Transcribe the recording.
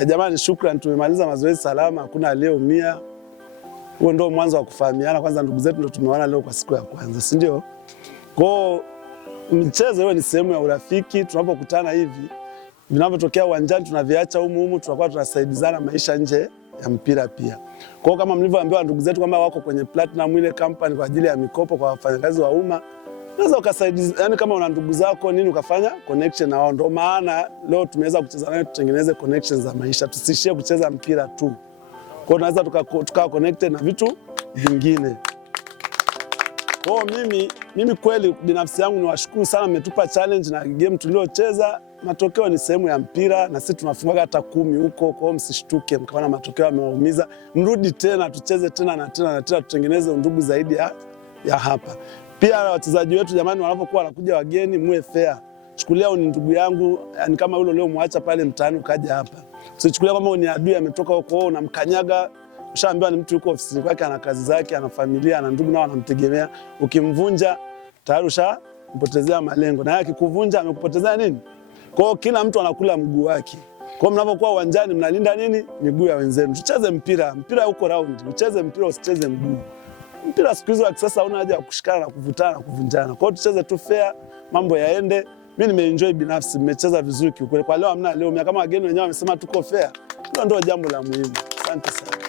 Jamani, shukrani, tumemaliza mazoezi salama, hakuna aliyeumia. Huo ndio mwanzo wa kufahamiana. Kwanza ndugu zetu ndio tumeona leo kwa siku ya kwanza, si ndio? Kwa mchezo hiyo ni sehemu ya urafiki. Tunapokutana hivi, vinavyotokea uwanjani tunaviacha humu, tunakuwa tunasaidizana maisha nje ya mpira pia. Kwa kama mlivyoambiwa ndugu zetu kwamba wako kwenye Platinum ile company kwa ajili ya mikopo kwa wafanyakazi wa umma, unaweza ukasaidia, yani kama una ndugu zako nini, ukafanya connection na wao. Ndio maana leo tumeweza kucheza nayo, tutengeneze connections za maisha, tusishie kucheza mpira tu. Kwa tunaweza tukawa connected na vitu vingine. Kwa mimi kweli binafsi yangu niwashukuru sana, mmetupa challenge na game tuliocheza. Matokeo ni sehemu ya mpira na sisi tunafunga hata 10 huko. Kwa hiyo msishtuke mkaona matokeo yamewaumiza, mrudi tena tucheze tena na tena, tutengeneze undugu zaidi ya hapa. Pia wachezaji wetu jamani, wanapokuwa wanakuja wageni, muwe fair. Chukulia ni ndugu yangu, yani kama yule leo muacha pale mtaani ukaja hapa. Usichukulia kama ni adui ametoka huko unamkanyaga. Ushaambiwa ni mtu yuko ofisini kwake, ana kazi zake, ana familia, ana ndugu nao wanamtegemea. Ukimvunja tayari ushampotezea malengo, na yeye akikuvunja amekupotezea nini? Kwa hiyo kila mtu anakula mguu wake. Kwa hiyo mnapokuwa uwanjani mnalinda nini? Miguu ya wenzenu. Tucheze mpira, mpira uko round. Ucheze mpira, usicheze mguu. Mpira siku hizi wa kisasa hauna haja ya kushikana na kuvutana na kuvunjana. Kwa hiyo tucheze tu fair, mambo yaende. Mimi nimeenjoy binafsi, mmecheza vizuri kiukweli. Kwa leo hamna leo, kama wageni wenyewe wamesema tuko fair. Hilo ndio jambo la muhimu. Asante sana.